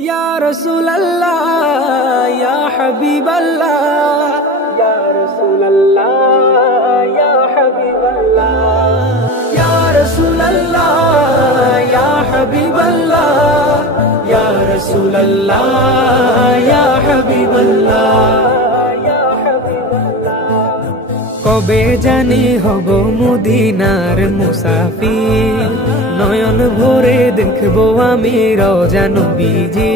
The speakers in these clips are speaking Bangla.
या रसूल अल्लाह या हबीब अल्लाह, या रसूल अल्लाह या हबीब अल्लाह, या रसूल अल्लाह या हबीब अल्लाह, या रसूल अल्लाह या हबीब अल्लाह। কবে জানি হব মদিনার মুসাফির, নয়ন ভরে দেখবো আমি রওজা নবীজি।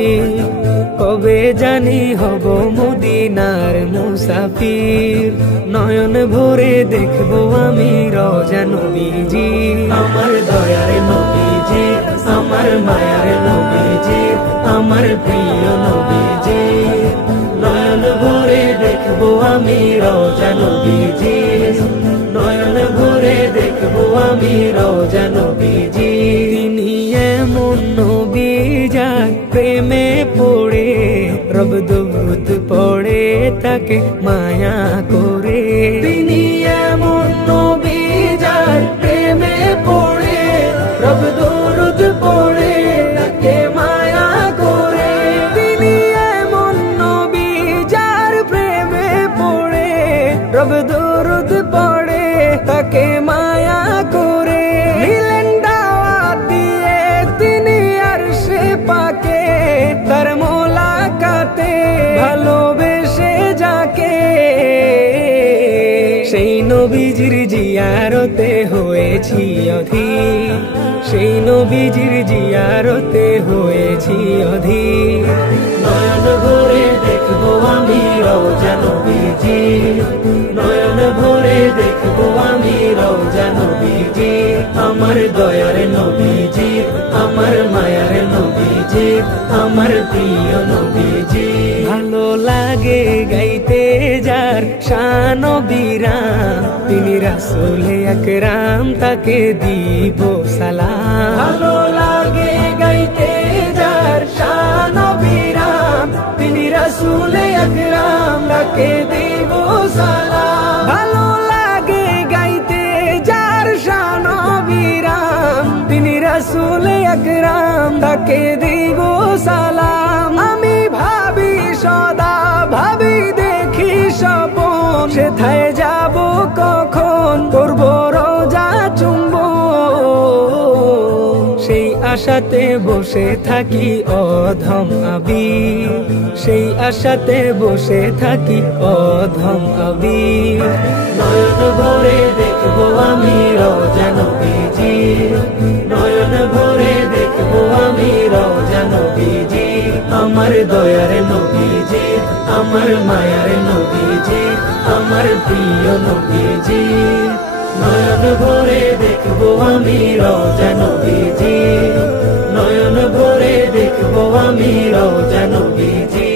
কবে জানি হব মদিনার মুসাফির, নয়ন ভরে দেখবো আমি রওজা নবীজি। আমার দয়ার নবীজি, আমার মায়ার নবীজি, আমার প্রিয় নবীজি। নয়ন ভরে দেখবো আমি রওজা নবীজি, নয়ন ভরে দেখবো আমি রওজা নবীজি। তিনি এমন নবী যার প্রেমে পড়ে রব দুরূদ পড়ে তাকে মায়া করে। তিনি এমন নবী যার প্রেমে পড়ে রব দুরূদ পড়ে তাকে মায়া করে। তিনি এমন নবী যার প্রেমে পড়ে রব দুরূদ পড়ে তাকে মায়া করে। নিলেন দাওয়াত দিয়ে তিনি আরশে পাকে, তার মোলাকাতে ভালোবেসে যাকে। সেই নবীজির জিয়ারতে হয়েছি অধীর, সেই নবীজির জিয়ারতে হয়েছি অধীর। নয়ন ভরে দেখবো আমি রওজা নবীজি, নয়ন ভরে দেখবো আমি রওজা নবীজি। আমার দয়ার নবীজি, আমার মায়ার নবীজি, আমার প্রিয় নবীজি। ভালো লাগে গাইতে যার শান বিরাম, তিনি রাসূলে আকরাম তাকে দিব সালাম। ভালো লাগে গাইতে যার শান বিরাম, তিনি রাসূলে আকরাম তাকে দিব সালাম। ভালো লাগে গাইতে যার শান বিরাম, তিনি রাসূলে আকরাম তাকে দিব সালাম। আমি ভাবি সদা ভাবি দেখি স্বপন, সেথায় যাব কখন করব রওজা চুম্বন। সেই আশাতে বসে থাকি অধম আবির, সেই আশাতে বসে থাকি অধম আবির। নয়ন ভরে দেখবো আমি রওজা নবীজি, নয়ন ভরে দেখবো আমি রওজা নবীজি। আমার দয়ার নবীজি, আমার মায়ার নবীজি, আমার প্রিয় নবীজি। নয়ন ভরে দেখবো আমি রওজা নবীজি, নয়ন ভরে দেখবো আমি রওজা নবীজি।